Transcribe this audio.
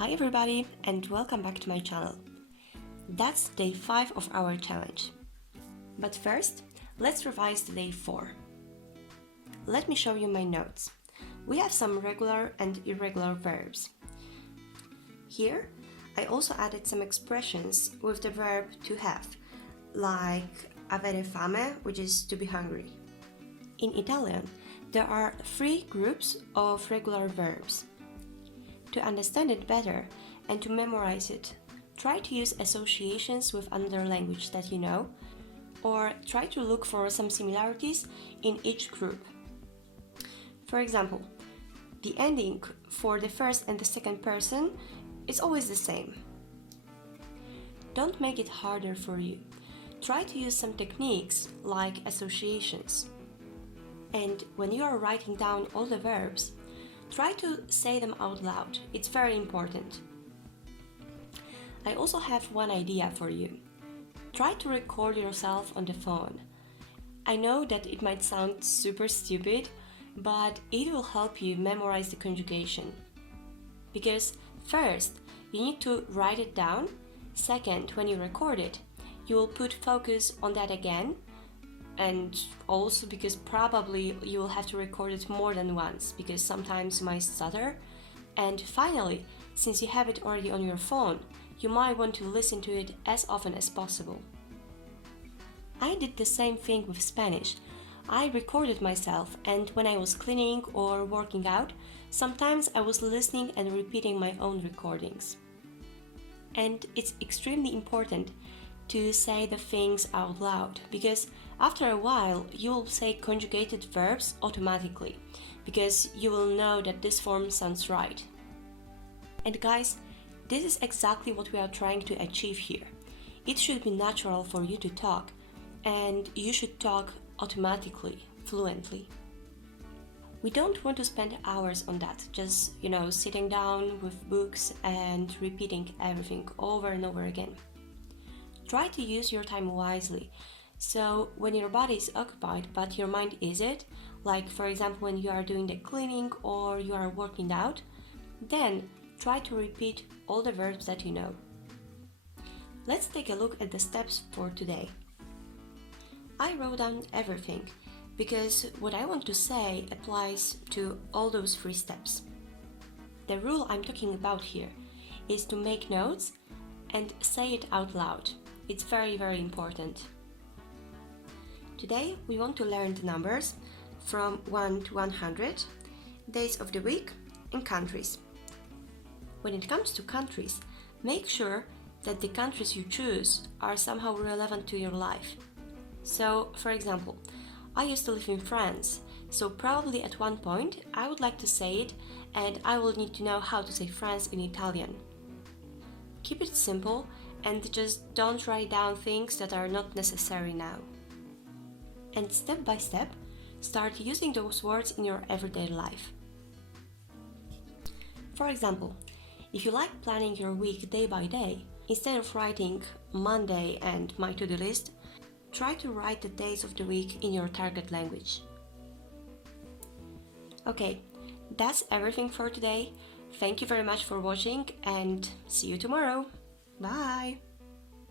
Hi everybody and welcome back to my channel. That's day 5 of our challenge. But first, let's revise the day 4. Let me show you my notes. We have some regular and irregular verbs. Here, I also added some expressions with the verb to have, like avere fame, which is to be hungry. In Italian, there are 3 groups of regular verbs. To understand it better and to memorize it, try to use associations with another language that you know, or try to look for some similarities in each group. For example, the ending for the first and the second person is always the same. Don't make it harder for you. Try to use some techniques like associations. And when you are writing down all the verbs, try to say them out loud. It's very important. I also have one idea for you. Try to record yourself on the phone. I know that it might sound super stupid, but it will help you memorize the conjugation. Because first, you need to write it down. Second, when you record it, you will put focus on that again. And also because probably you will have to record it more than once, because sometimes you might stutter. And finally, since you have it already on your phone, you might want to listen to it as often as possible. I did the same thing with Spanish. I recorded myself, and when I was cleaning or working out, sometimes I was listening and repeating my own recordings. And it's extremely important to say the things out loud, because after a while you will say conjugated verbs automatically, because you will know that this form sounds right. And guys, this is exactly what we are trying to achieve here. It should be natural for you to talk, and you should talk automatically, fluently. We don't want to spend hours on that, just, sitting down with books and repeating everything over and over again. Try to use your time wisely. So when your body is occupied but your mind isn't, like for example when you are doing the cleaning or you are working out, then try to repeat all the verbs that you know. Let's take a look at the steps for today. I wrote down everything because what I want to say applies to all those 3 steps. The rule I'm talking about here is to make notes and say it out loud. It's very, very important. Today we want to learn the numbers from 1 to 100, days of the week, and countries. When it comes to countries, make sure that the countries you choose are somehow relevant to your life. So, for example, I used to live in France, so probably at one point I would like to say it and I will need to know how to say France in Italian. Keep it simple and just don't write down things that are not necessary now. And step by step, start using those words in your everyday life. For example, if you like planning your week day by day, instead of writing Monday and my to-do list, try to write the days of the week in your target language. Okay, that's everything for today. Thank you very much for watching and see you tomorrow. Bye!